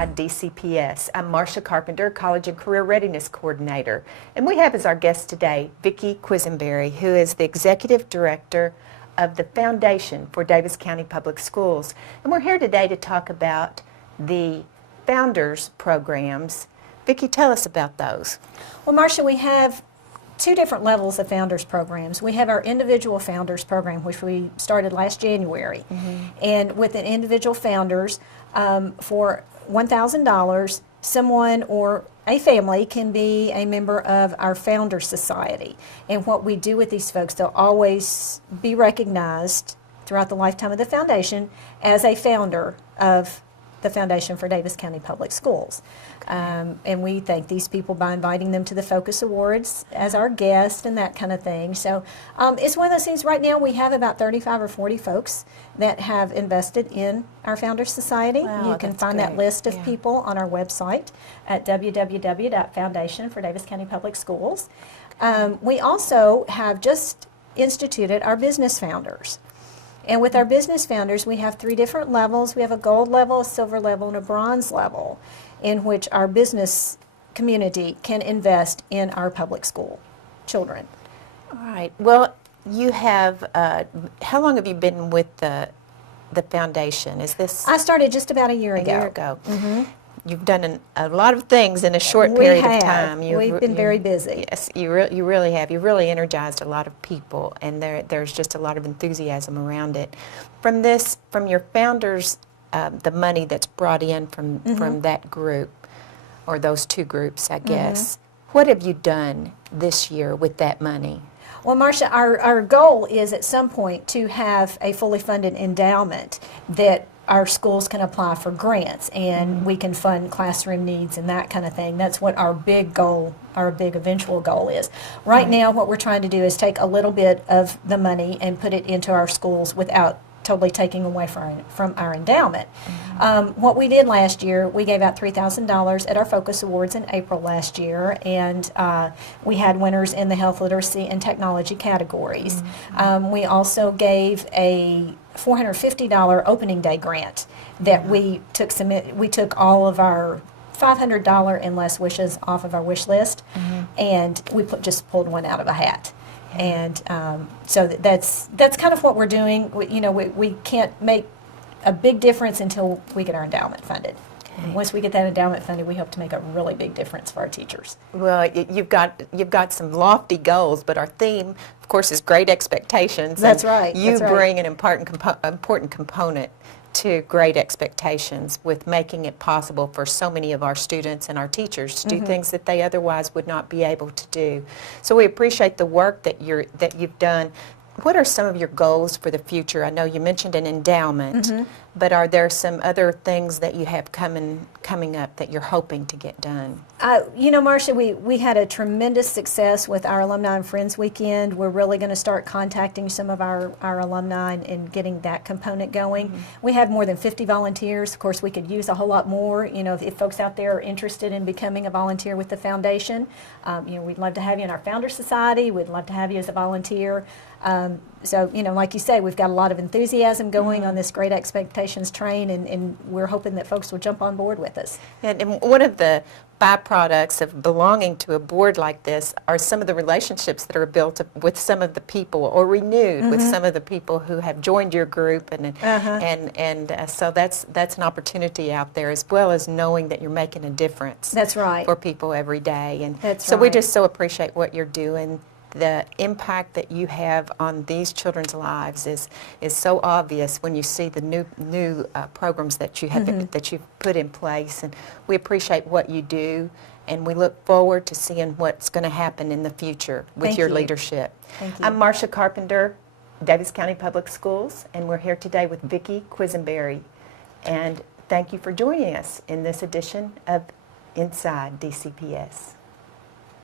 Inside DCPS. I'm Marcia Carpenter, College and Career Readiness Coordinator, and we have as our guest today Vicki Quisenberry, who is the Executive Director of the Foundation for Davis County Public Schools. And we're here today to talk about the Founders programs. Vicki, tell us about those. Well, Marcia, we have two different levels of Founders programs. We have our individual Founders program, which we started last January. And with an individual Founders, for $1,000, someone or a family can be a member of our Founders Society. And what we do with these folks, they'll always be recognized throughout the lifetime of the foundation as a founder of the Foundation for Davis County Public Schools. And we thank these people by inviting them to the Focus Awards as our guest and that kind of thing. So it's one of those things. Right now we have about 35 or 40 folks that have invested in our Founders Society. Wow, you can that's find great. that list of people on our website at www.foundationfordaviscountypublicschools. We also have just instituted our Business Founders. And with our Business Founders, we have three different levels. We have a gold level, a silver level, and a bronze level, in which our business community can invest in our public school children. All right. Well, you have, how long have you been with the foundation? Is this I started just about a year ago. a year ago? You've done a lot of things in a short period of time. We've been very busy. Yes, you really have. You really energized a lot of people, and there's just a lot of enthusiasm around it. From your founders, the money that's brought in from that group, or those two groups, I guess, what have you done this year with that money? Well, Marcia, our goal is at some point to have a fully funded endowment that our schools can apply for grants, and we can fund classroom needs and that kind of thing. That's what our big goal, our big eventual goal is. Right now, what we're trying to do is take a little bit of the money and put it into our schools without totally taking away from our endowment. What we did last year, we gave out $3,000 at our Focus Awards in April last year, and we had winners in the health literacy and technology categories. We also gave a $450 opening day grant that we took all of our $500 and less wishes off of our wish list, and we just pulled one out of a hat. And so that's kind of what we're doing. We can't make a big difference until we get our endowment funded. And once we get that endowment funded, we hope to make a really big difference for our teachers. Well, you've got some lofty goals, but our theme, of course, is great expectations. That's right. You bring an important component to great expectations with making it possible for so many of our students and our teachers to do things that they otherwise would not be able to do. So we appreciate the work that you've done. What are some of your goals for the future? I know you mentioned an endowment, but are there some other things that you have coming up that you're hoping to get done? Marcia, we had a tremendous success with our Alumni and Friends Weekend. We're really going to start contacting some of our alumni and getting that component going. We have more than 50 volunteers. Of course, we could use a whole lot more. If folks out there are interested in becoming a volunteer with the foundation, we'd love to have you in our Founders Society. We'd love to have you as a volunteer. So, like you say, we've got a lot of enthusiasm going on this Great Expectations train, and we're hoping that folks will jump on board with us. And one of the byproducts of belonging to a board like this are some of the relationships that are built up with some of the people, or renewed with some of the people who have joined your group, and so that's an opportunity out there, as well as knowing that you're making a difference. That's right. For people every day, and That's so we right. just so appreciate what you're doing. The impact that you have on these children's lives is so obvious when you see the new programs that you have that you've put in place, and we appreciate what you do, and we look forward to seeing what's going to happen in the future with Thank your you. leadership. Thank you. I'm Marcia Carpenter, Davis County Public Schools, and we're here today with Vicki Quisenberry, and thank you for joining us in this edition of Inside DCPS.